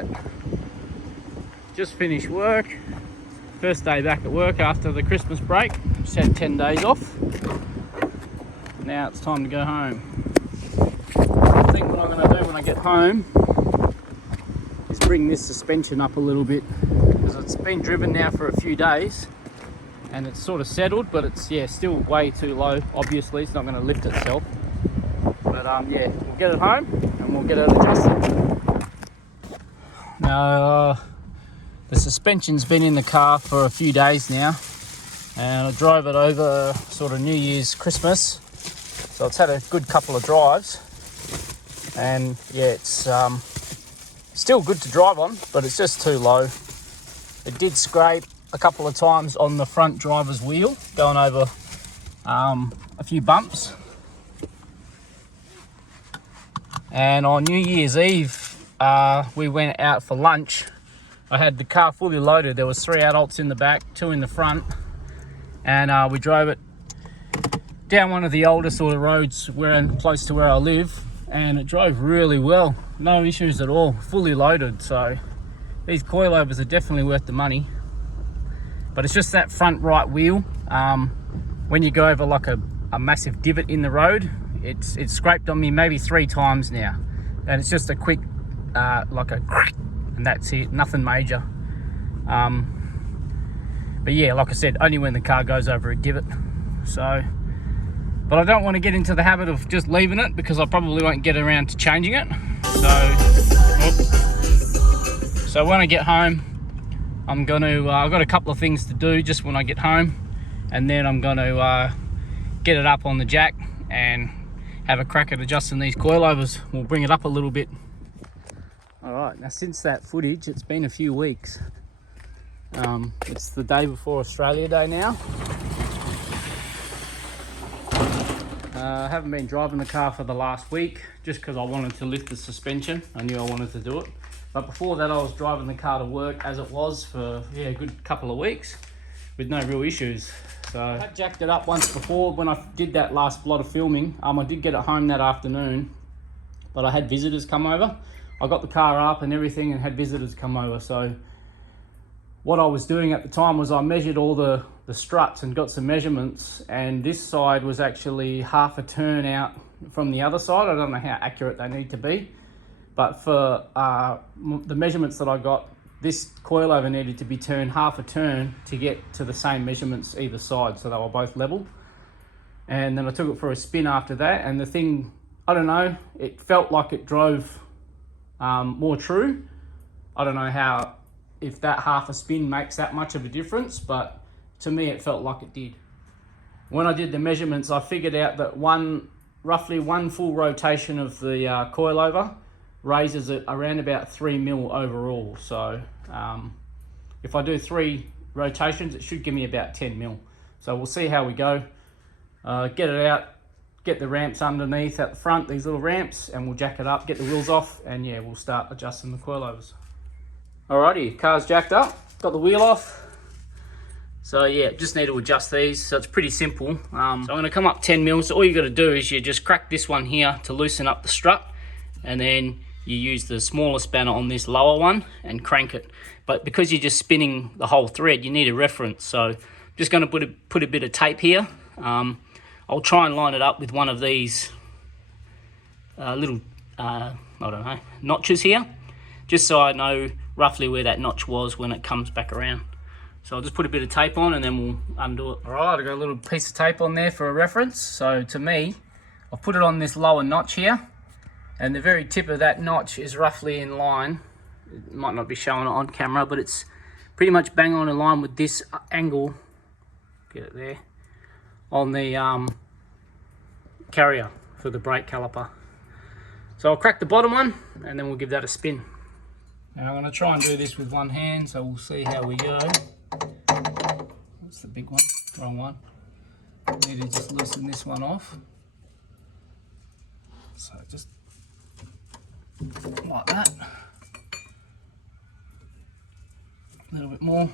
Alright, just finished work. First day back at work after the Christmas break. Just had 10 days off. Now it's time to go home. I think what I'm going to do when I get home is bring this suspension up a little bit, because it's been driven now for a few days and it's sort of settled, but it's still way too low. Obviously it's not going to lift itself, but we'll get it home and we'll get it adjusted. Now the suspension's been in the car for a few days now, and I drove it over sort of New Year's, Christmas, so it's had a good couple of drives, and it's still good to drive on, but it's just too low. It did scrape a couple of times on the front driver's wheel going over a few bumps, and on New Year's Eve we went out for lunch. I had the car fully loaded. There was 3 adults in the back, 2 in the front, and we drove it down one of the older sort of roads close to where I live, and it drove really well, no issues at all, fully loaded. So these coilovers are definitely worth the money, but it's just that front right wheel. When you go over like a massive divot in the road, it's scraped on me maybe 3 times now, and it's just a quick like a, and that's it, nothing major. But yeah, like I said, only when the car goes over a divot. So, but I don't want to get into the habit of just leaving it, because I probably won't get around to changing it. So when I get home, I'm going to, I've got a couple of things to do just when I get home, and then I'm going to get it up on the jack and have a crack at adjusting these coilovers. We'll bring it up a little bit. Alright, now since that footage, it's been a few weeks. It's the day before Australia Day now. I haven't been driving the car for the last week, just because I wanted to lift the suspension. I knew I wanted to do it. But before that, I was driving the car to work as it was for a good couple of weeks with no real issues. So I had jacked it up once before when I did that last lot of filming. I did get it home that afternoon, but I had visitors come over. I got the car up and everything and had visitors come over. So what I was doing at the time was I measured all the struts and got some measurements, and this side was actually half a turn out from the other side. I don't know how accurate they need to be, but for the measurements that I got, this coilover needed to be turned half a turn to get to the same measurements either side, so they were both level. And then I took it for a spin after that, and the thing, I don't know, it felt like it drove more true. I don't know if that half a spin makes that much of a difference, but to me it felt like it did. When I did the measurements, I figured out that roughly one full rotation of the coilover raises it around about 3 mil overall. So if I do 3 rotations, it should give me about 10 mil. So we'll see how we go. Get it out, get the ramps underneath at the front, these little ramps, and we'll jack it up, get the wheels off, and yeah, we'll start adjusting the coilovers. Alrighty, car's jacked up, got the wheel off. So yeah, just need to adjust these. So it's pretty simple. So I'm going to come up 10 mil. So all you got to do is you just crack this one here to loosen up the strut, and then you use the smaller spanner on this lower one and crank it. But because you're just spinning the whole thread, you need a reference. So I'm just going to put a bit of tape here. I'll try and line it up with one of these little, I don't know, notches here, just so I know roughly where that notch was when it comes back around. So I'll just put a bit of tape on and then we'll undo it. All right, I've got a little piece of tape on there for a reference. So to me, I've put it on this lower notch here, and the very tip of that notch is roughly in line. It might not be showing it on camera, but it's pretty much bang on in line with this angle. Get it there. On the carrier for the brake caliper. So I'll crack the bottom one and then we'll give that a spin. Now I'm going to try and do this with one hand, so we'll see how we go. That's the big one, wrong one. Need to just loosen this one off. So just like that. A little bit more.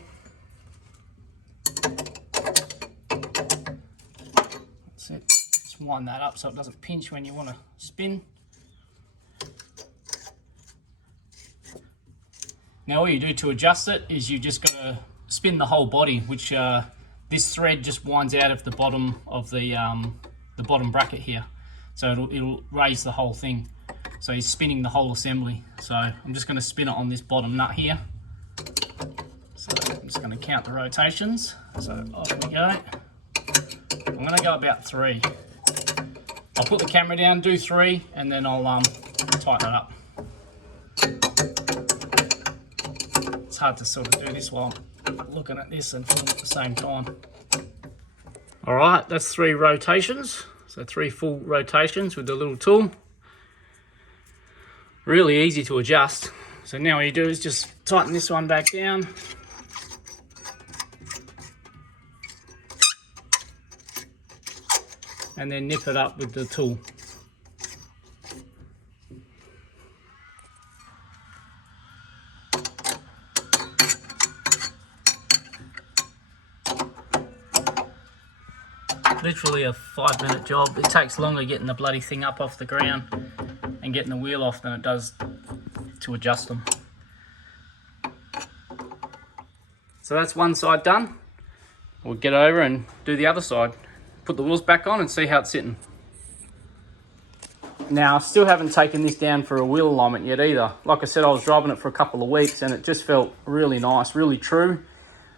That's it. Just wind that up so it doesn't pinch when you want to spin. Now all you do to adjust it is you just got to spin the whole body, which this thread just winds out of the bottom of the bottom bracket here. So it'll raise the whole thing. So he's spinning the whole assembly. So I'm just going to spin it on this bottom nut here. So I'm just going to count the rotations. So off we go. I'm going to go about 3. I'll put the camera down, do 3, and then I'll tighten it up. It's hard to sort of do this while I'm looking at this and filming at the same time. All right, that's 3 rotations. So 3 full rotations with the little tool. Really easy to adjust. So now all you do is just tighten this one back down. And then nip it up with the tool. Literally a 5-minute job. It takes longer getting the bloody thing up off the ground and getting the wheel off than it does to adjust them. So that's one side done. We'll get over and do the other side. Put the wheels back on and see how it's sitting. Now, I still haven't taken this down for a wheel alignment yet either. Like I said, I was driving it for a couple of weeks and it just felt really nice, really true.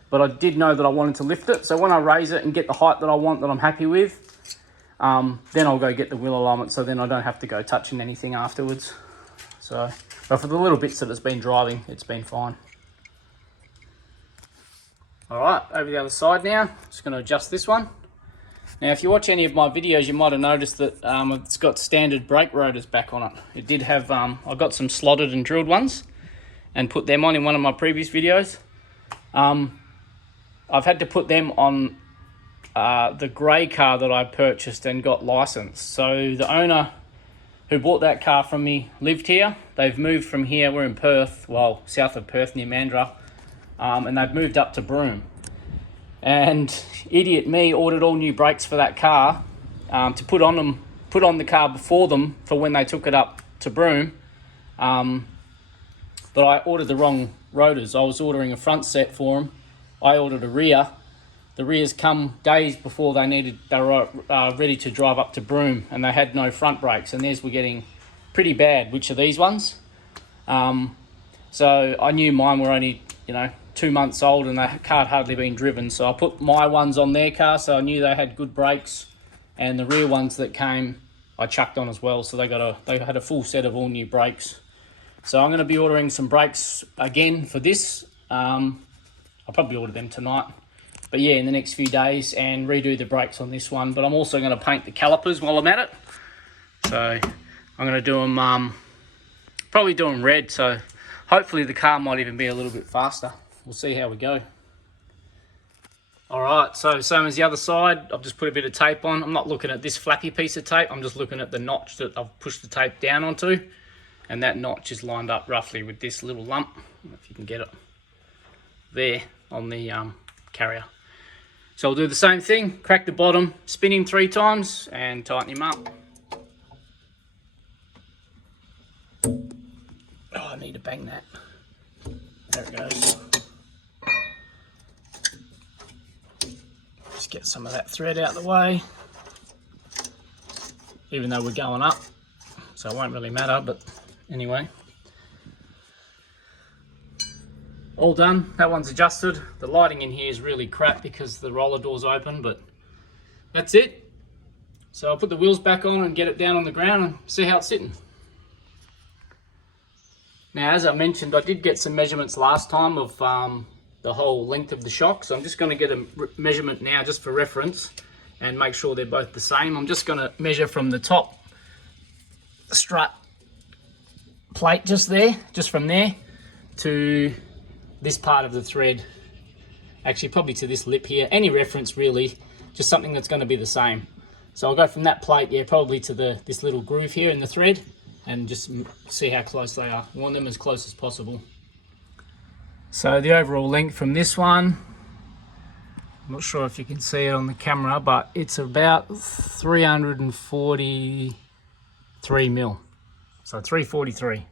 But I did know that I wanted to lift it. So when I raise it and get the height that I want, that I'm happy with, then I'll go get the wheel alignment, so then I don't have to go touching anything afterwards. So, but for the little bits that it's been driving, it's been fine. All right, over the other side now. Just going to adjust this one. Now, if you watch any of my videos, you might have noticed that it's got standard brake rotors back on it. It did have, I got some slotted and drilled ones and put them on in one of my previous videos. I've had to put them on the grey car that I purchased and got licensed. So the owner who bought that car from me lived here. They've moved from here. We're in Perth, well, south of Perth near Mandurah, and they've moved up to Broome. And idiot me ordered all new brakes for that car to put on the car before them for when they took it up to Broome. But I ordered the wrong rotors. I was ordering a front set for them. I ordered a rear. The rears come days before they were ready to drive up to Broome, and they had no front brakes, and theirs were getting pretty bad, which are these ones. So I knew mine were only, 2 months old and the car had hardly been driven. So I put my ones on their car, so I knew they had good brakes, and the rear ones that came, I chucked on as well. So they had a full set of all new brakes. So I'm going to be ordering some brakes again for this. I'll probably order them tonight. But yeah, in the next few days, and redo the brakes on this one. But I'm also going to paint the calipers while I'm at it. So I'm going to do them, probably do them red. So hopefully the car might even be a little bit faster. We'll see how we go. All right, so same as the other side, I've just put a bit of tape on. I'm not looking at this flappy piece of tape. I'm just looking at the notch that I've pushed the tape down onto. And that notch is lined up roughly with this little lump, if you can get it, there on the carrier. So I'll do the same thing, crack the bottom, spin him 3 times and tighten him up. Oh, I need to bang that. There it goes. Just get some of that thread out of the way. Even though we're going up, so it won't really matter, but anyway. All done, that one's adjusted. The lighting in here is really crap because the roller door's open, but that's it. So I'll put the wheels back on and get it down on the ground and see how it's sitting. Now, as I mentioned, I did get some measurements last time of the whole length of the shock. So I'm just going to get a measurement now just for reference and make sure they're both the same. I'm just going to measure from the top strut plate just from there to this part of the thread, actually probably to this lip here. Any reference really, just something that's going to be the same. So I'll go from that plate, yeah, probably to this little groove here in the thread, and just see how close they are. I want them as close as possible. So the overall length from this one, I'm not sure if you can see it on the camera, but it's about 343 mil. So 343.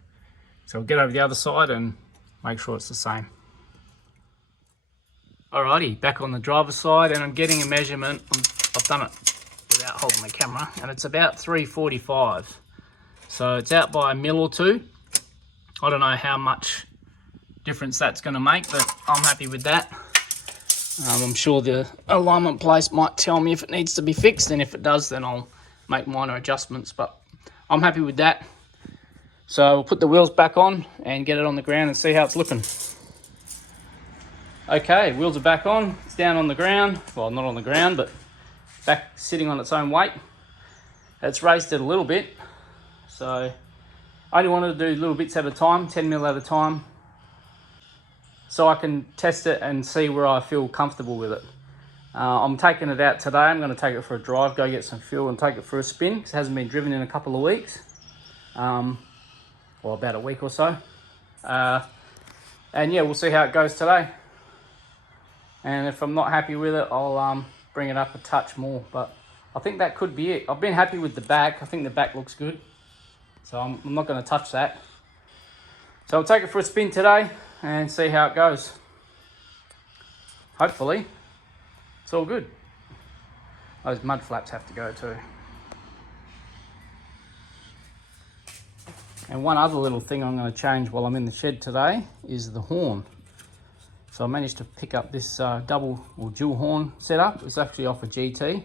So we'll get over the other side and make sure it's the same. Alrighty, back on the driver's side, and I'm getting a measurement. I've done it without holding the camera, and it's about 345. So it's out by a mil or two. I don't know how much difference that's going to make, but I'm happy with that. I'm sure the alignment place might tell me if it needs to be fixed, and if it does, then I'll make minor adjustments, but I'm happy with that. So we'll put the wheels back on and get it on the ground and see how it's looking. Okay, wheels are back on. It's down on the ground. Well, not on the ground, but back sitting on its own weight. It's raised it a little bit. So I only wanted to do little bits at a time, 10 mil at a time, so I can test it and see where I feel comfortable with it. I'm taking it out today. I'm going to take it for a drive, go get some fuel and take it for a spin, because it hasn't been driven in a couple of weeks. Well, about a week or so. And yeah, we'll see how it goes today. And if I'm not happy with it, I'll bring it up a touch more. But I think that could be it. I've been happy with the back. I think the back looks good. So I'm not going to touch that. So I'll take it for a spin today and see how it goes. Hopefully, it's all good. Those mud flaps have to go too. And one other little thing I'm going to change while I'm in the shed today is the horn. So I managed to pick up this double or dual horn setup. It's actually off a GT.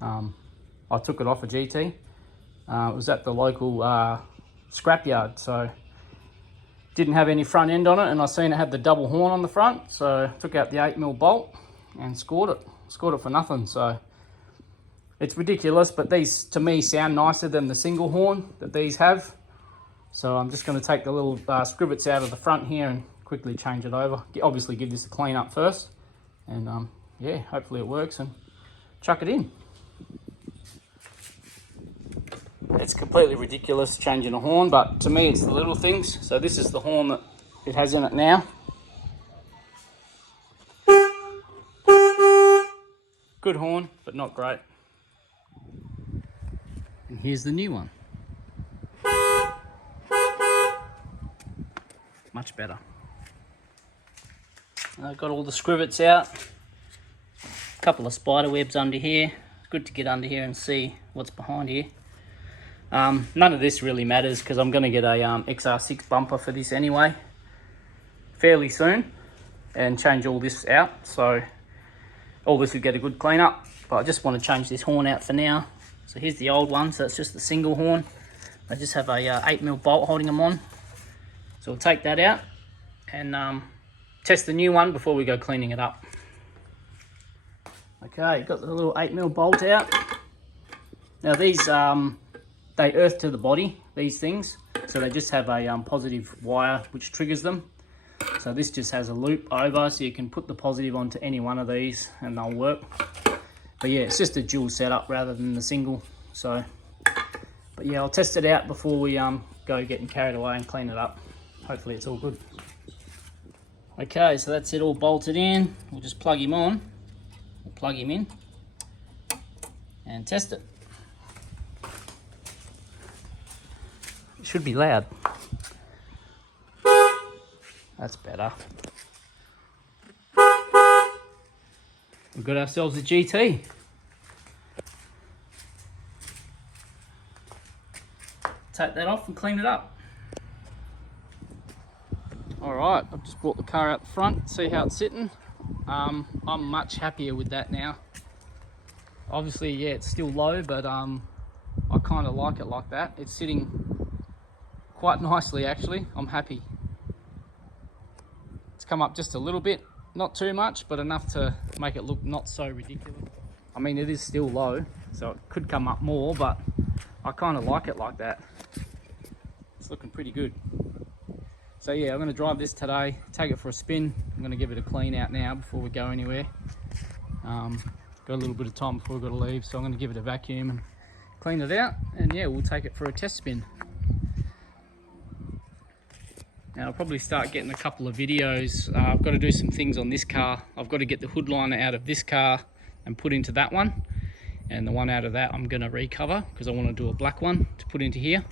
I took it off a GT. It was at the local scrapyard, so didn't have any front end on it, and I seen it had the double horn on the front, so I took out the 8mm bolt and scored it for nothing. So it's ridiculous, but these to me sound nicer than the single horn that these have. So I'm just going to take the little scrivets out of the front here and quickly change it over. Obviously give this a clean up first, and yeah, hopefully it works, and chuck it in. It's completely ridiculous changing a horn, but to me it's the little things. So this is the horn that it has in it now. Good horn, but not great. And here's the new one. Much better. I've got all the scrivets out. A couple of spider webs under here. It's good to get under here and see what's behind here. None of this really matters, because I'm going to get a XR6 bumper for this anyway fairly soon, and change all this out, so all this will get a good clean up. But I just want to change this horn out for now. So here's the old one, so it's just the single horn. I just have a 8mm bolt holding them on, so we'll take that out and test the new one before we go cleaning it up. Okay, got the little 8mm bolt out. Now these they earth to the body, these things, so they just have a positive wire which triggers them. So this just has a loop over, so you can put the positive onto any one of these and they'll work. But yeah, it's just a dual setup rather than the single. So, but yeah, I'll test it out before we go getting carried away and clean it up. Hopefully it's all good. Okay, so that's it all bolted in. We'll just plug him on, we'll plug him in and test it. It should be loud. That's better. We've got ourselves a GT. Take that off and clean it up. Alright, I've just brought the car out the front, see how it's sitting. I'm much happier with that now. Obviously, yeah, it's still low, but I kind of like it like that. It's sitting quite nicely actually. I'm happy. It's come up just a little bit, not too much, but enough to make it look not so ridiculous. I mean, it is still low, so it could come up more, but I kind of like it like that. It's looking pretty good. So yeah, I'm going to drive this today, take it for a spin. I'm going to give it a clean out now before we go anywhere. Got a little bit of time before we've got to leave, so I'm going to give it a vacuum and clean it out, and yeah, we'll take it for a test spin. Now I'll probably start getting a couple of videos. I've got to do some things on this car. I've got to get the hood liner out of this car and put into that one, and the one out of that I'm going to recover because I want to do a black one to put into here.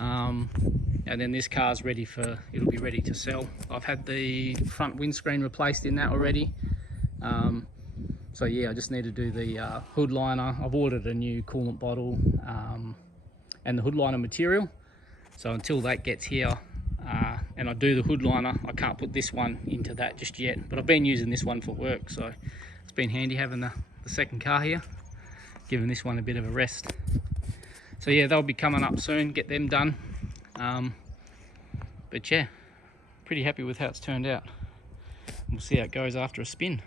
And then this car's ready for, it'll be ready to sell. I've had the front windscreen replaced in that already. So yeah, I just need to do the hood liner. I've ordered a new coolant bottle and the hood liner material. So until that gets here and I do the hood liner, I can't put this one into that just yet. But I've been using this one for work, so it's been handy having the second car here, giving this one a bit of a rest. So yeah, they'll be coming up soon, get them done. But yeah, pretty happy with how it's turned out. We'll see how it goes after a spin.